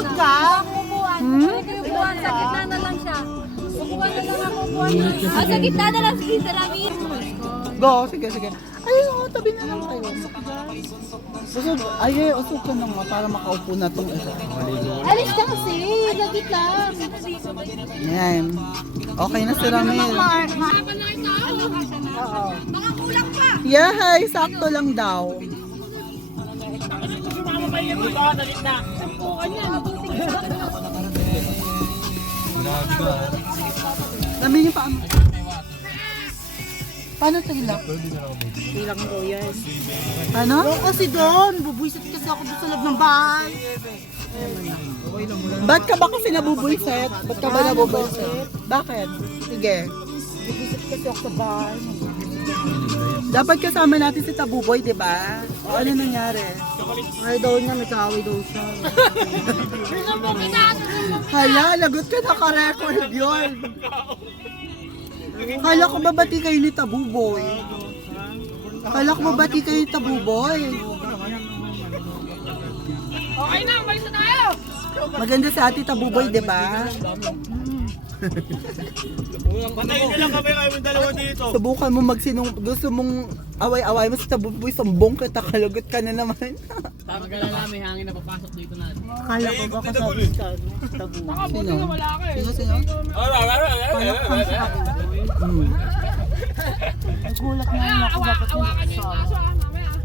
Tinatawag ka? Upuan, sa gitna na lang siya. Upuan na lang ako, upuan na. Ah, sa gitna na lang, sige, sarami. Go, sige, sige. Ayun, oh, tabi na lang kayo. Usog, ay, usog ka naman para makaupo na tong isa. Alis ka kasi, lagit lang. Yan. Okay na si Ramil. Oo. Mga kulang pa. Yeah, hi, sakto lang daw. Ramil yung paano? Paano tilak? Bilang ko yan. Ano? Kasi doon, bubuisit kasi ako doon sa loob ng bahay. Ba't ka ba kasi nabubuisit? Ba't ka ba nabubuisit? Bakit? Sige. Bubuisit kasi ako sa bahay. Dapat kasama natin si Tabuboy, di ba? O ano nangyari? Ay daw niya, may kaaway daw siya. Hala, lagot ka naka-record yun. Kala ko babati kayo ni Tabuboy. Kala ko babati kayo ni Tabuboy. Okay na, umalis na tayo! Maganda sa ati Tabuboy, di ba? Patayin nyo lang kami kami dalawa dito. Subukan mo gusto mong away-away mo sa Tabuboy, sumbong kita, kalagot ka na naman. Tama ka lang, may hangin na papasok dito na. Kala ko baka sabi ka, Tabuboy. Sino? Sino? Kala ko kang sabi. Nagulat na ako bakit Hawakan niyo yung aso, mamaya.